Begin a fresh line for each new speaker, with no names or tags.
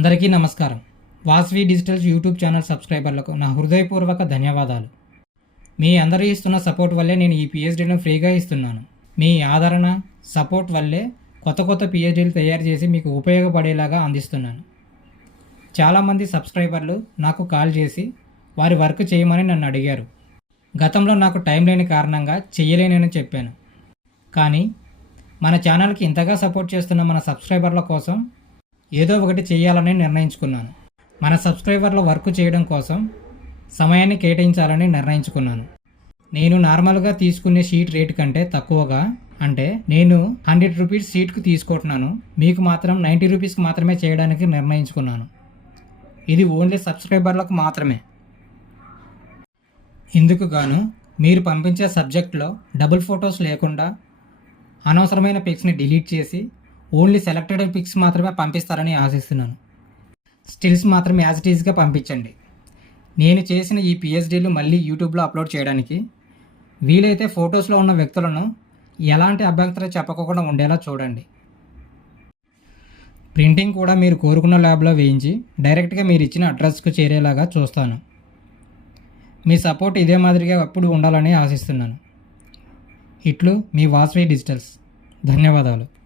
అందరికీ నమస్కారం. Vasvi digitals YouTube channel సబ్స్క్రైబర్లకు నా హృదయపూర్వక ధన్యవాదాలు. మీ అందరూ ఇస్తున్న సపోర్ట్ వల్లే నేను ఈ పిహెచ్డీలను ఫ్రీగా ఇస్తున్నాను. మీ ఆదరణ సపోర్ట్ వల్లే కొత్త కొత్త పిహెచ్డీలు తయారు చేసి మీకు ఉపయోగపడేలాగా అందిస్తున్నాను. చాలామంది సబ్స్క్రైబర్లు నాకు కాల్ చేసి వారి వర్క్ చేయమని నన్ను అడిగారు. గతంలో నాకు టైం లేని కారణంగా చెయ్యలేనని చెప్పాను. కానీ మన ఛానల్కి ఇంతగా సపోర్ట్ చేస్తున్న మన సబ్స్క్రైబర్ల కోసం ఏదో ఒకటి చేయాలని నిర్ణయించుకున్నాను. మన సబ్స్క్రైబర్ల వర్క్ చేయడం కోసం సమయాన్ని కేటాయించాలని నిర్ణయించుకున్నాను. నేను నార్మల్గా తీసుకునే షీట్ రేట్ కంటే తక్కువగా అంటే నేను హండ్రెడ్ రూపీస్ షీట్కు తీసుకుంటున్నాను. మీకు మాత్రం నైంటీ రూపీస్కి మాత్రమే చేయడానికి నిర్ణయించుకున్నాను. ఇది ఓన్లీ సబ్స్క్రైబర్లకు మాత్రమే. ఇందుకు గాను మీరు పంపించే సబ్జెక్ట్లో డబుల్ ఫొటోస్ లేకుండా అనవసరమైన పిక్స్ని డిలీట్ చేసి ఓన్లీ సెలెక్టెడ్ పిక్స్ మాత్రమే పంపిస్తారని ఆశిస్తున్నాను. స్టిల్స్ మాత్రం యాజ్ ఇట్ ఈజ్గా పంపించండి. నేను చేసిన ఈ పిహెచ్డీలు మళ్ళీ యూట్యూబ్లో అప్లోడ్ చేయడానికి వీలైతే ఫొటోస్లో ఉన్న వ్యక్తులను ఎలాంటి అభ్యంతరం చెప్పకుండా ఉండేలా చూడండి. ప్రింటింగ్ కూడా మీరు కోరుకున్న ల్యాబ్లో వేయించి డైరెక్ట్గా మీరు ఇచ్చిన అడ్రస్కు చేరేలాగా చూస్తాను. మీ సపోర్ట్ ఇదే మాదిరిగా ఎప్పుడు ఉండాలని ఆశిస్తున్నాను. ఇట్లు మీ వాస్వి డిజిటల్స్. ధన్యవాదాలు.